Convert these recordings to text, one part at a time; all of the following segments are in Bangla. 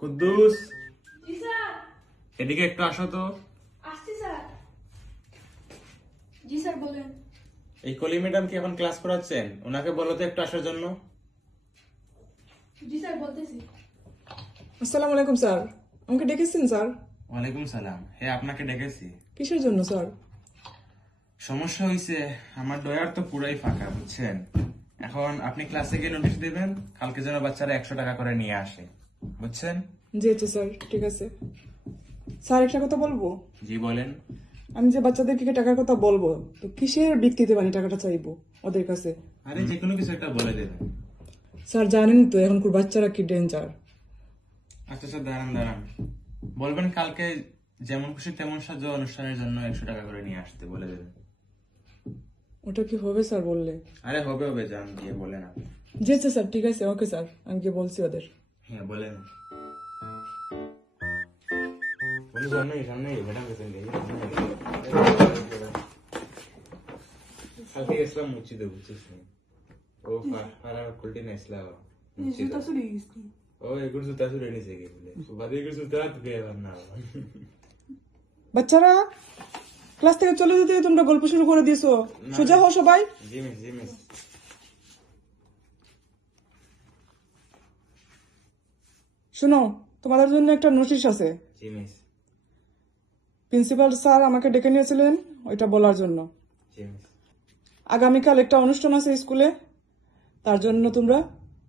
কুদ্দুস, জি স্যার। এদিকে একটু আসো তো। আসছি স্যার। জি স্যার বলেন। এই কলি ম্যাডাম কি এখন ক্লাস করাচ্ছেন? ওনাকে বলো তো একটু আসার জন্য। জি স্যার বলতেছি। আসসালামু আলাইকুম স্যার, আমাকে ডেকেছেন স্যার? ওয়ালাইকুম সালাম। হ্যাঁ, আপনাকে ডেকেছি। কিসের জন্য স্যার? সমস্যা হয়েছে, আমার ডয়ার তো পুরাই ফাঁকা, বুঝছেন। এখন আপনি ক্লাসে গিয়ে নোটিশ দিবেন, কালকে যেন বাচ্চারা 100 টাকা করে নিয়ে আসে, বুঝছেন। জি আচ্ছা স্যার, ঠিক আছে। স্যার একটা কথা বলবো? জি বলেন। আমি যে বাচ্চাদেরকে টাকার কথা বলবো, তো কিসের ভিত্তিতে মানে টাকাটা চাইবো ওদের কাছে? আরে যে কোনো কিছু একটা বলে দেবেন। স্যার জানেন তো এখনকার বাচ্চারা কি ডেঞ্জার। আচ্ছা আচ্ছা, দাঁড়ান দাঁড়ান, বলবেন কালকে যেমন খুশি তেমন সাহায্য অনুষ্ঠানের জন্য 100 টাকা করে নিয়ে আসতে বলে দেবেন। ওটা কি হবে স্যার বললে? আরে হবে হবে, যান গিয়ে বলেন আপনি। জি আচ্ছা স্যার, ঠিক আছে, ওকে স্যার, আমি গিয়ে বলছি ওদের। হ্যাঁ বলেন। বলি সামনে সামনে ম্যাডাম গেছেন কালকে গেছিলাম মুচি দেবো, বুঝছিস নি? ও পাড়ার কুলটি নাইছিলাম ও এগুলো জুতা চুরে নিছে কি বলে বাদে এগুলো জুতা তুই এবার না। বাচ্চারা ক্লাস থেকে চলে যেতে তোমরা গল্প শুরু করে দিয়েছো, সোজা হও সবাই। জি মিস জি মিস। শোনো, তোমাদের জন্য একটা নোটিশ আছে। জি মিস। প্রিন্সিপাল স্যার আমাকে ডেকে নিয়েছিলেন ওইটা বলার জন্য। জি মিস। আগামীকাল একটা অনুষ্ঠান আছে স্কুলে, তার জন্য তোমরা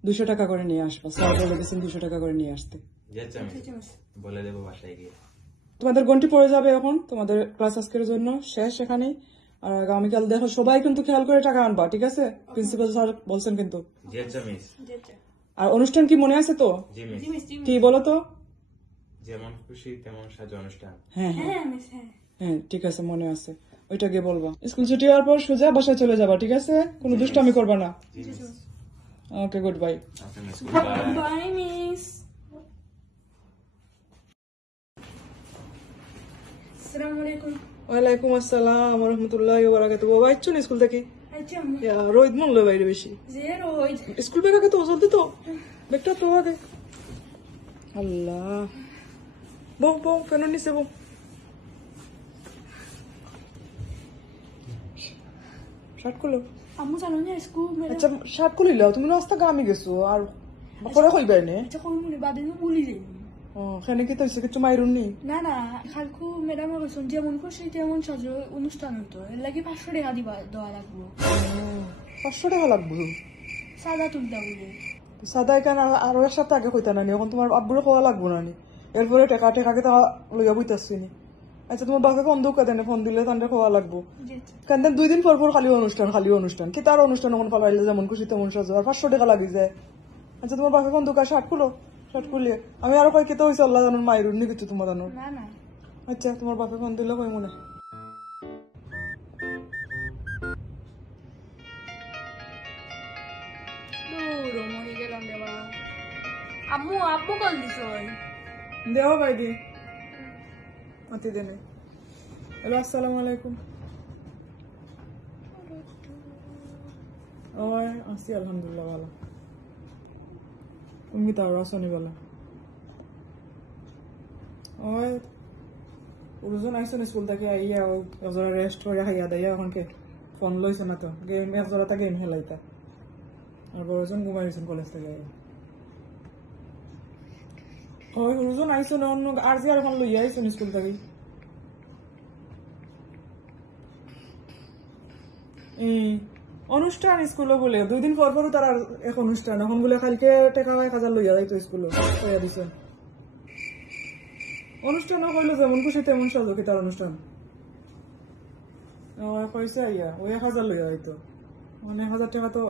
200 টাকা করে নিয়ে আসবা। স্যার বলে দিয়েছেন 200 টাকা করে নিয়ে আসতে। জি আচ্ছা মিস, বলে দেবো বাসায় গিয়ে। তোমাদের ঘন্টি পড়ে যাবে এখন, তোমাদের ক্লাস আজকের জন্য শেষ এখানেই। আর আগামীকাল দেখো সবাই কিন্তু খেয়াল করে টাকা আনবা, ঠিক আছে? প্রিন্সিপাল স্যার বলছেন কিন্তু। জি আচ্ছা মিস। আর অনুষ্ঠান কি মনে আছে তো? জি মিস। কি বলো তো? যেমন খুশি তেমন সাহায্য অনুষ্ঠান। হ্যাঁ হ্যাঁ হ্যাঁ মিস হ্যাঁ। হ্যাঁ, ঠিক আছে, মনে আছে। ওইটা গিয়ে বলবা। স্কুল ছুটি হওয়ার পর সোজা বাসায় চলে যাবা, ঠিক আছে? কোনো দুষ্টামি করবা না। জি miss. Okay, good bye. Okay miss, bye. Bye miss. আসসালামু আলাইকুম। ওয়ালাইকুম আসসালাম রহমতুল্লাহ বারাকাতু। বাবা ইচ্ছু না স্কুল থেকে? আচ্ছা রোদ মন লো বাইরে বেশি। জেরো হই। স্কুল ব্যাগ আগে তো জলদি তো ব্যাগটা তো আগে। আল্লাহ, বউ বউ ফেন নিচে বউ। শার্ট খুলো। আম্মু জানো না স্কুল মেরা। আচ্ছা শার্ট খুলি লাও, তুমি রাস্তা গামে গেছো আর পরে কইবাই নে। আচ্ছা কোন মনে বাদে বলি যাই। ও খানে কি তো হইছে, কিছু মাইরুন নি? না না খালকু ম্যাডাম বলছেন যেমন খুশি তেমন সাজ অনুষ্ঠান হতো, এর লাগি 500 টাকা দিবা দেওয়া লাগবো। 500 টাকা লাগবে? সাদা তুলতে বলে। সাদা কেন? আরো এক সপ্তাহ আগে কইতা না নি, এখন তোমার আব্বুরে খাওয়া লাগবো না নি? এরপরে টাকা টেকাকে তা লইয়া বইতাছি নি। আচ্ছা তোমার বাবাকে ফোন দোকা দেনে, ফোন দিলে তান্ডে খাওয়া লাগবো। কেন 2 দিন পর পর খালি অনুষ্ঠান কি তার অনুষ্ঠান এখন পালাইলে যেমন খুশি তেমন সাজো, আর 500 টাকা লাগি যায়। আচ্ছা তোমার বাবাকে ফোন দোকা, শার্ট খুলিয়ে আমি আরো কয় কেতে হয়েছে আল্লাহ জানুন, মায়ের নি কিছু তোমার জানো না না। আচ্ছা তোমার বাপে ফোন দিলে কই মনে। দূর মরে গেলাম দেবা। আম্মু আব্বু কল দিছো। দেও ভাই দি অতি দেনে। হ্যালো, আসসালামু আলাইকুম। ওই আসি আলহামদুলিল্লাহ ভালো। তুমি তাও আসনি বলা। ওই ওজন আইসো না স্কুল থেকে আইয়া ওই এজরা রেস্ট করে খাইয়া দেয়া, এখন কে ফোন লইছে না তো, গেম এজরাটা গেম খেলাইতা। আর বড়জন ঘুমাই গেছেন কলেজ থেকে। ওই ওজন আইসো না অন্য আর যে আর এখন লইয়া আইসেন স্কুল থেকে। অনুষ্ঠান স্কুলে বলে 2 দিন পর পরও তার এক অনুষ্ঠান, এখন বলে কালকে টাকা 1000 লইয়া যাইতো স্কুলে কইয়া দিছেন। অনুষ্ঠানও কইলো যেমন খুশি তেমন সাজো, কি তার অনুষ্ঠান কইছে আইয়া ওই 1000 লইয়া যাইতো, মানে 1000 টাকা তো